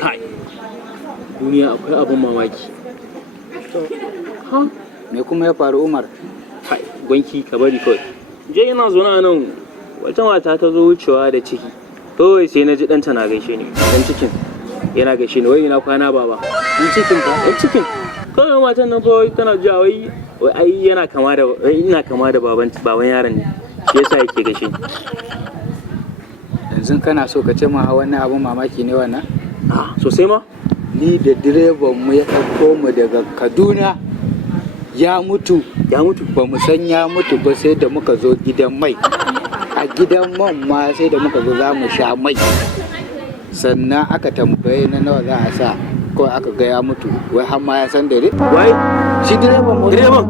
Kai, duniya akwai abin mamaki. Ha? Me kuma ya faru, Umar? Kai, gwanki ka bari kawai. Je ina zo nan wata mata ta zo wucewa da ciki. Kawai sai na ji ɗanta na gaishe ni. Dan cikin yana gaishe ni. Wai ina kwana baba. In cikin ka? Dan cikin. Kawai matan nan fa tana jiya wai ai yana kama da ina kama da baban yaron ne. Shi yasa yake gaishe ni. Yanzu kana so ka ce ma wannan abun mamaki ne wannan? Ah, sosai ma. Ni da direban mu ya ɗauko mu daga Kaduna ya mutu. Ya mutu? Ba mu san ya mutu ba sai da muka zo gidan mai. A gidan man ma sai da muka zo za mu sha mai. Sannan aka tambaye na nawa za a sa. Kawai aka ga ya mutu. Wai har ma ya san dare? Wai? Shi direban mu. Direban?